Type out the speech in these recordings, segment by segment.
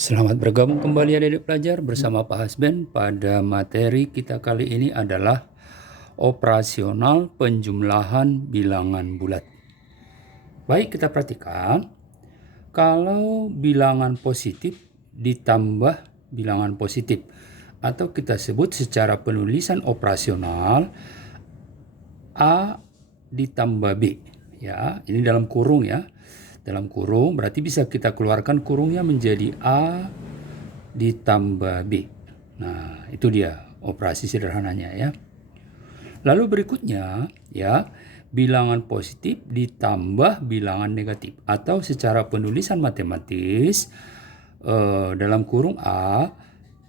Selamat bergabung kembali adik-adik pelajar bersama Pak Hasben. Pada materi kita kali ini adalah operasional penjumlahan bilangan bulat. Baik, kita perhatikan kalau bilangan positif ditambah bilangan positif atau kita sebut secara penulisan operasional A ditambah B. Ya, ini dalam kurung ya. Dalam kurung berarti bisa kita keluarkan kurungnya menjadi A ditambah B. Nah, itu dia operasi sederhananya ya. Lalu berikutnya ya, bilangan positif ditambah bilangan negatif atau secara penulisan matematis dalam kurung A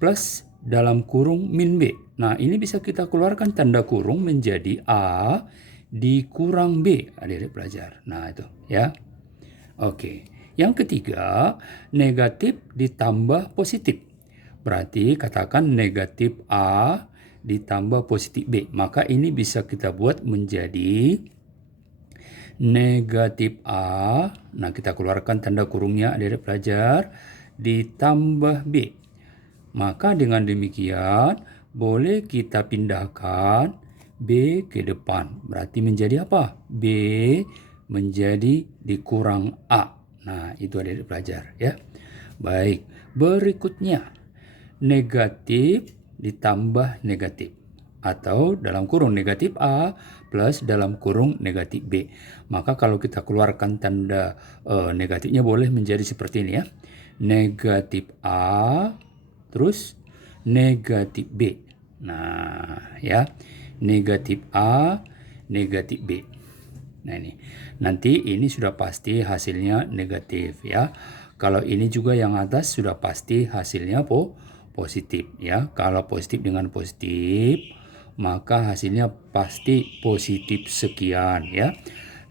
plus dalam kurung min B. Nah, ini bisa kita keluarkan tanda kurung menjadi A dikurang B, adik-adik pelajar. Nah, itu ya. Oke. Yang ketiga, negatif ditambah positif. Berarti katakan negatif A ditambah positif B. Maka ini bisa kita buat menjadi negatif A. Nah, kita keluarkan tanda kurungnya adik-adik pelajar. Ditambah B. Maka dengan demikian boleh kita pindahkan B ke depan. Berarti menjadi apa? B menjadi dikurang A. Nah, itu adik-adik pelajar ya. Baik, berikutnya negatif ditambah negatif atau dalam kurung negatif A plus dalam kurung negatif B. Maka kalau kita keluarkan tanda negatifnya boleh menjadi seperti ini ya. Negatif A terus negatif B. Nah, ya. Negatif A, negatif B. Nah, ini. Nanti ini sudah pasti hasilnya negatif ya. Kalau ini juga yang atas sudah pasti hasilnya positif ya. Kalau positif dengan positif, maka hasilnya pasti positif sekian ya.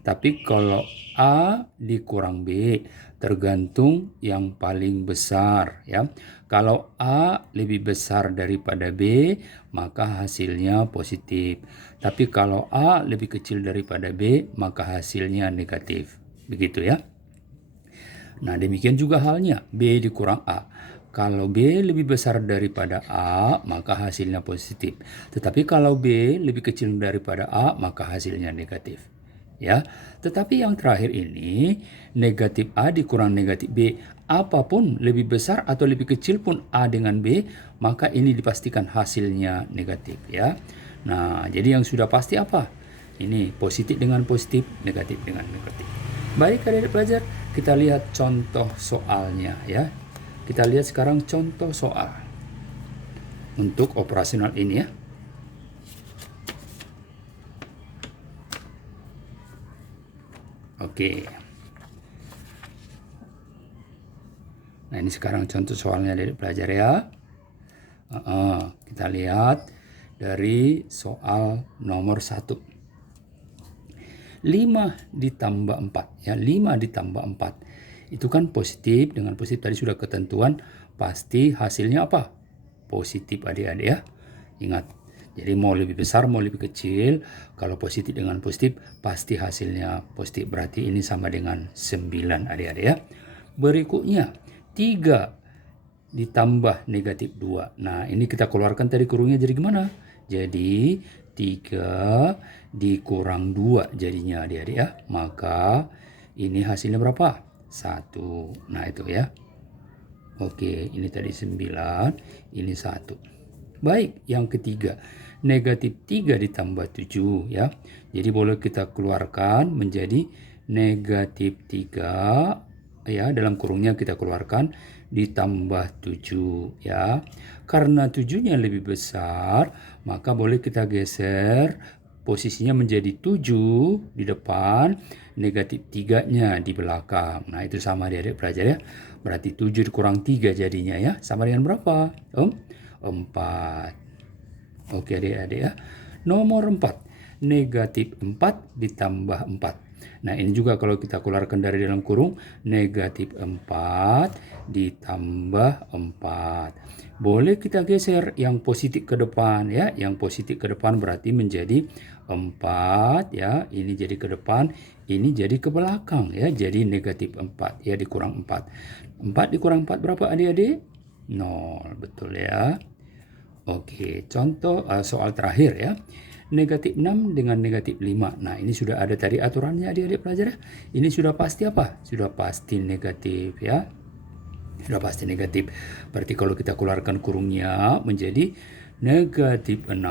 Tapi kalau A dikurang B tergantung yang paling besar ya. Kalau A lebih besar daripada B, maka hasilnya positif. Tapi kalau A lebih kecil daripada B, maka hasilnya negatif. Begitu ya. Nah, demikian juga halnya B dikurang A. Kalau B lebih besar daripada A, maka hasilnya positif. Tetapi kalau B lebih kecil daripada A, maka hasilnya negatif. Ya. Tetapi yang terakhir ini, negatif A dikurang negatif B. Apapun lebih besar atau lebih kecil pun A dengan B, maka ini dipastikan hasilnya negatif ya. Nah, jadi yang sudah pasti apa? Ini positif dengan positif, negatif dengan negatif. Baik adik-adik pelajar, kita lihat contoh soalnya ya. Kita lihat sekarang contoh soal untuk operasional ini ya. Oke. Nah, ini sekarang contoh soalnya adik-adik pelajar ya. Kita lihat dari soal nomor 1. 5 ditambah 4 ya, 5 ditambah 4 itu kan positif. Dengan positif tadi sudah ketentuan pasti hasilnya apa? Positif adik-adik ya. Ingat, jadi mau lebih besar mau lebih kecil, kalau positif dengan positif pasti hasilnya positif. Berarti ini sama dengan 9 adik-adik ya. Berikutnya 3 ditambah negatif 2. Nah, ini kita keluarkan tadi kurungnya jadi gimana? Jadi 3 dikurang 2 jadinya adik-adik ya. Maka ini hasilnya berapa? 1. Nah, itu ya. Oke, ini tadi 9, ini 1. Baik, yang ketiga. Negatif 3 ditambah 7 ya. Jadi boleh kita keluarkan menjadi negatif 3 ya, dalam kurungnya kita keluarkan ditambah 7 ya. Karena 7-nya lebih besar, maka boleh kita geser posisinya menjadi 7 di depan, negatif 3-nya di belakang. Nah, itu sama adik-adik pelajar ya. Berarti 7 dikurang 3 jadinya ya. Sama dengan berapa? 4. Oke adik-adik ya. Nomor 4. Negatif 4 ditambah 4. Nah, ini juga kalau kita keluarkan dari dalam kurung, negatif 4 ditambah 4. Boleh kita geser yang positif ke depan ya. Yang positif ke depan berarti menjadi 4 ya. Ini jadi ke depan, ini jadi ke belakang ya. Jadi negatif 4 ya, dikurang 4. 4 dikurang 4 berapa adik-adik? 0, betul ya. Oke, contoh soal terakhir ya. Negatif 6 dengan negatif 5. Nah, ini sudah ada tadi aturannya adik-adik pelajar ya. Ini sudah pasti apa? Sudah pasti negatif ya. Sudah pasti negatif. Berarti kalau kita keluarkan kurungnya menjadi negatif 6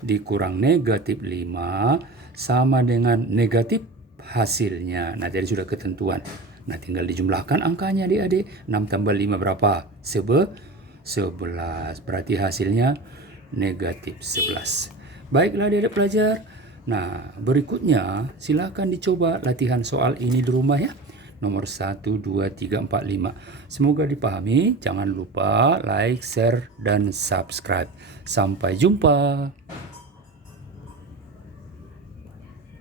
dikurang negatif 5 sama dengan negatif hasilnya. Nah, jadi sudah ketentuan. Nah, tinggal dijumlahkan angkanya adik-adik. 6 tambah 5 berapa? 11. Berarti hasilnya negatif 11. Baiklah adik-adik pelajar. Nah, berikutnya silakan dicoba latihan soal ini di rumah ya. Nomor 1, 2, 3, 4, 5. Semoga dipahami. Jangan lupa like, share, dan subscribe. Sampai jumpa.